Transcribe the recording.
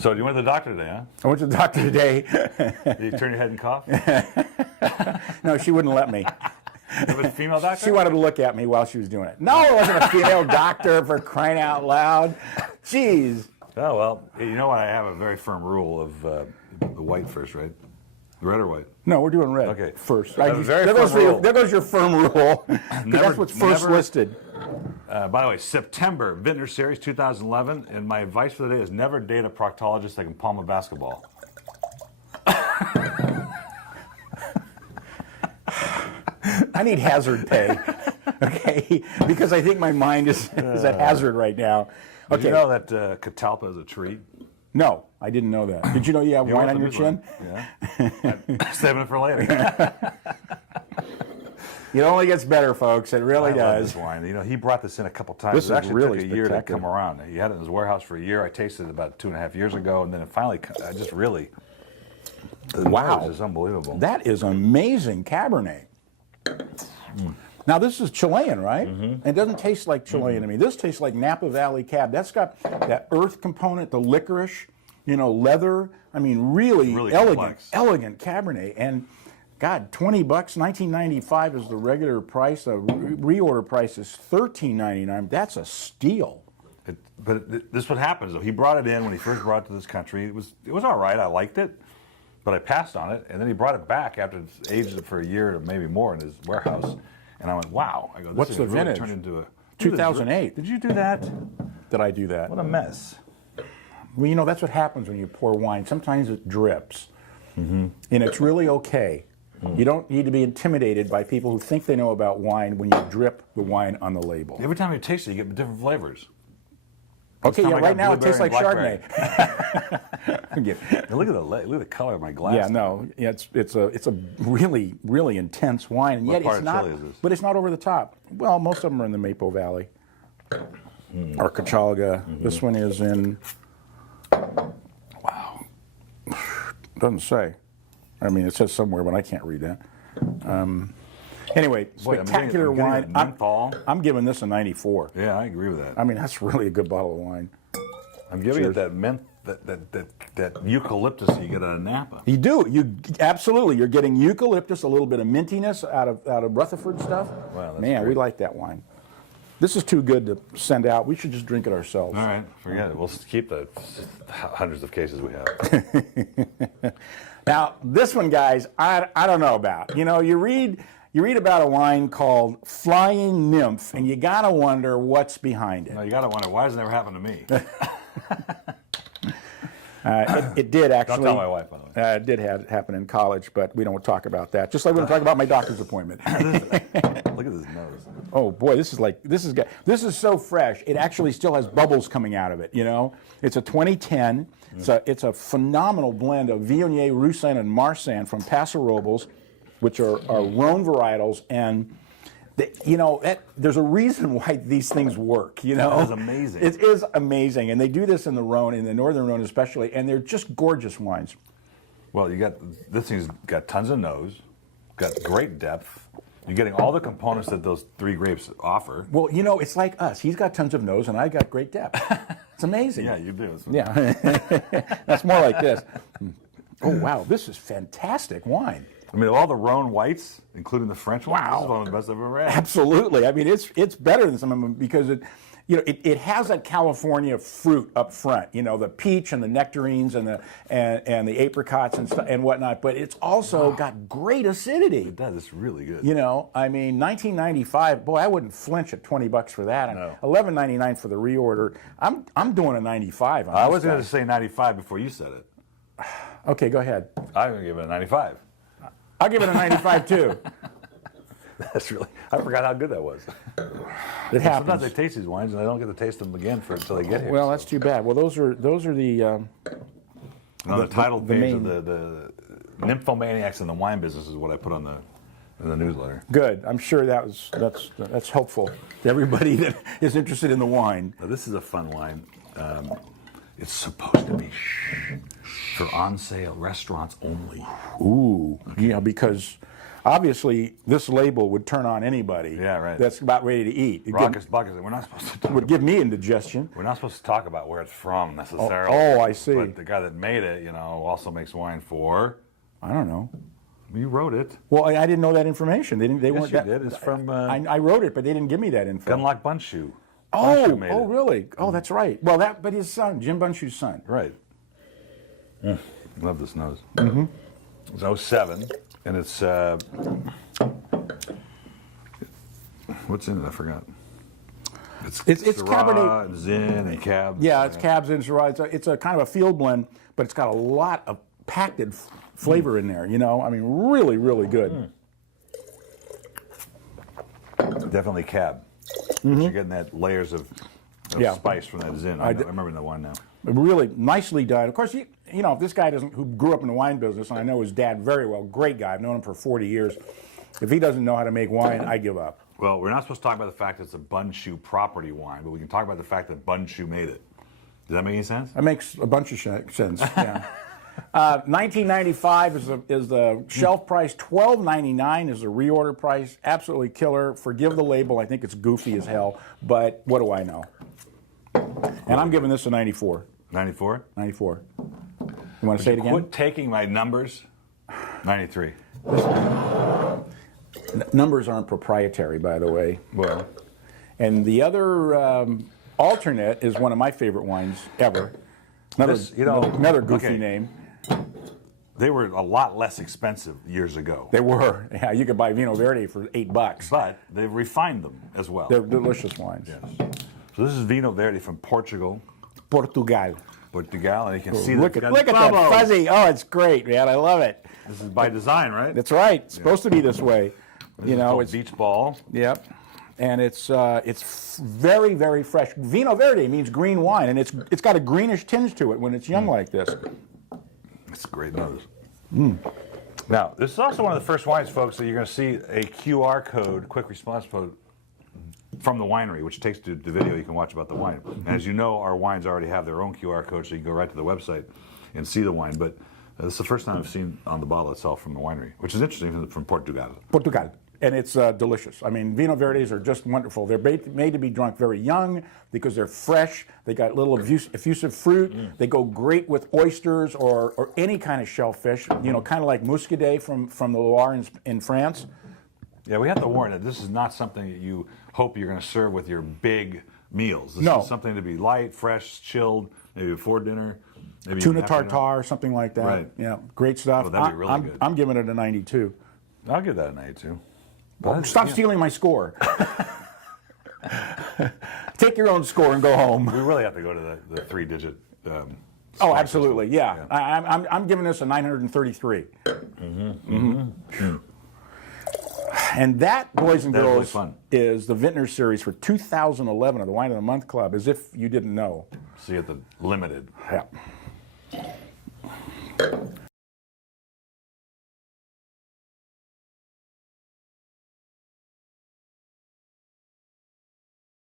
So you went to the doctor today, huh? I went to the doctor today. Did you turn your head and cough? No, she wouldn't let me. It was a female doctor? She wanted to look at me while she was doing it. No, it wasn't a female doctor, for crying out loud. Jeez. Oh, well, you know I have a very firm rule of the white first, right? Red or white? No, we're doing red Okay. first. I have a very firm rule. There goes your firm rule. That's what's first listed. By the way, September, Vintners Series 2011, and my advice for the day is never date a proctologist that can palm a basketball. I need hazard pay, okay? Because I think my mind is at hazard right now. Okay. Did you know that catalpa is a tree? No, I didn't know that. Did you know you have wine on your chin? Yeah. Saving it for later. It only gets better, folks. It really I love does. this wine. You know, he brought this in a couple times. This it is actually really took a year to spectacular. come around. He had it in his warehouse for a year. I tasted it about 2.5 years ago, and then it finally, I just really, the Wow. nose is unbelievable. That is amazing Cabernet. Now, this is Chilean, right? It doesn't taste like Chilean to me. This tastes like Napa Valley Cab. That's got that earth component, the licorice, leather. I mean, really complex. elegant Cabernet. And God, $20, $19.95 is the regular price. The reorder price is $13.99. That's a steal. This is what happens, though. He brought it in when he first brought it to this country. It was all right. I liked it, but I passed on it. And then he brought it back after it's aged it for a year or maybe more in his warehouse. And I went, wow. I go, this What's is the really vintage? turned into a 2008. Did you do that? Did I do that? What a mess. Well, that's what happens when you pour wine. Sometimes it drips, and it's really okay. You don't need to be intimidated by people who think they know about wine when you drip the wine on the label. Every time you taste it, you get different flavors. Okay, time yeah, I right got now it tastes like blueberry Chardonnay. And look at the color of my glass. Yeah, no, yeah, it's a really, really intense wine, and What yet part it's of not. Chile is this? But it's not over the top. Well, most of them are in the Mapo Valley or Cachalga. This one is in. Wow, doesn't say. I mean, it says somewhere, but I can't read that. Anyway, Boy, spectacular I'm getting wine. a menthol. I'm giving this a 94. Yeah, I agree with that. I mean, that's really a good bottle of wine. I'm giving Cheers. it that mint, that eucalyptus you get out of Napa. You do. You absolutely. You're getting eucalyptus, a little bit of mintiness out of Rutherford stuff. Wow, that's Man, we great. like that wine. This is too good to send out. We should just drink it ourselves. All right, forget it. We'll keep the hundreds of cases we have. Now, this one, guys, I don't know about. You read about a wine called Flying Nymph, and you gotta wonder what's behind it. Now you got to wonder, why does it never happen to me? It did actually. Don't tell my wife, by the way. It did happen in college, but we don't talk about that. Just like we don't talk about my doctor's appointment. Look at this nose. Oh boy, this is so fresh. It actually still has bubbles coming out of it. It's a 2010. It's a phenomenal blend of Viognier, Roussanne, and Marsanne from Paso Robles, which are Rhone varietals, and there's a reason why these things work. That is amazing. It is amazing, and they do this in the Rhone, in the northern Rhone especially, and they're just gorgeous wines. Well, this thing's got tons of nose, got great depth. You're getting all the components that those three grapes offer. Well, it's like us. He's got tons of nose, and I got great depth. It's amazing. Yeah, you do. Yeah, that's more like this. Oh wow, this is fantastic wine. I mean, of all the Rhone whites, including the French ones, Wow. this is one of the best I've ever had. Absolutely. I mean, it's better than some of them because it has that California fruit up front. The peach and the nectarines and the apricots and stuff and whatnot. But it's also got great acidity. It does. It's really good. I mean, 1995. Boy, I wouldn't flinch at $20 for that. No. $11.99 for the reorder. I'm doing a 95. On I this was going guy. to say 95 before you said it. Okay, go ahead. I'm going to give it a 95. I'll give it a 95 too. That's really. I forgot how good that was. It happens. Sometimes I taste these wines and I don't get to taste them again until they get here. Well, that's too bad. Well, those are the. On the title the page main- of the nymphomaniacs in the wine business is what I put on in the newsletter. Good. I'm sure that's helpful to everybody that is interested in the wine. Now, this is a fun wine. It's supposed to be for on sale restaurants only. Ooh, because Obviously, this label would turn on anybody. Yeah, right. That's about ready to eat. Raucous Buckets. We're not supposed to. Would give me indigestion. We're not supposed to talk about where it's from necessarily. Oh, I see. But the guy that made it, also makes wine for. I don't know. You wrote it. Well, I didn't know that information. They didn't. They Yes, weren't. you did. It's from. I wrote it, but they didn't give me that info. Gunlock Bunshoe. Oh, Bunshoe made it. really? Oh, that's right. Well, but his son, Jim Bunshoe's son. Right. Love this nose. Mm-hmm. It's 07, and it's what's in it? I forgot. It's Syrah Cabernet and Zin and Cab. Yeah, it's Cabs and Syrah. It's a kind of a field blend, but it's got a lot of packed flavor in there. I mean, really, really good. Definitely Cab. Mm-hmm. You're getting that layers of spice from that Zin. I remember that one now. Really nicely done. Of course, if this guy who grew up in the wine business, and I know his dad very well, great guy, I've known him for 40 years. If he doesn't know how to make wine, I give up. Well, we're not supposed to talk about the fact that it's a Bunshoe property wine, but we can talk about the fact that Bunshoe made it. Does that make any sense? That makes a bunch of sense. Yeah. $19.95 is the shelf price. $12.99 is the reorder price. Absolutely killer. Forgive the label. I think it's goofy as hell, but what do I know? And I'm giving this a 94. 94? 94. You want to say it again? Quit taking my numbers. 93. Numbers aren't proprietary, by the way. Well. And the other alternate is one of my favorite wines ever. Another goofy name. They were a lot less expensive years ago. They were. Yeah, you could buy Vino Verde for $8. But they've refined them as well. They're delicious wines. Yes. So this is Vino Verde from Portugal. Portugal. And you can see look at that fuzzy. Oh, it's great, man. I love it. This is by design, right? That's right. It's supposed to be this way. It's beach ball. Yep. And it's very, very fresh. Vino Verde means green wine, and it's got a greenish tinge to it when it's young like this. It's a great nose. Now, this is also one of the first wines, folks, that you're going to see a QR code, quick response code, from the winery, which takes to the video you can watch about the wine. And as you know, our wines already have their own QR code, so you can go right to the website and see the wine. But this is the first time I've seen on the bottle itself from the winery, which is interesting, from Portugal. Portugal. And it's delicious. I mean, Vino Verdes are just wonderful. They're made to be drunk very young because they're fresh. They got little effusive fruit. They go great with oysters or any kind of shellfish, kind of like muscadet from the Loire in France. Yeah, we have to warn that this is not something that you hope you're going to serve with your big meals. This is something to be light, fresh, chilled, maybe before dinner. Maybe Tuna tartare, something like that. Right. Yeah, great stuff. Oh, that'd be really good. I'm giving it a 92. I'll give that a 92. Stop stealing my score. Take your own score and go home. We really have to go to the three-digit. Oh, absolutely, yeah. I'm giving this a 933. And that, boys and girls, is the Vintners series for 2011 of the Wine of the Month Club, as if you didn't know. See at the limited. Yeah.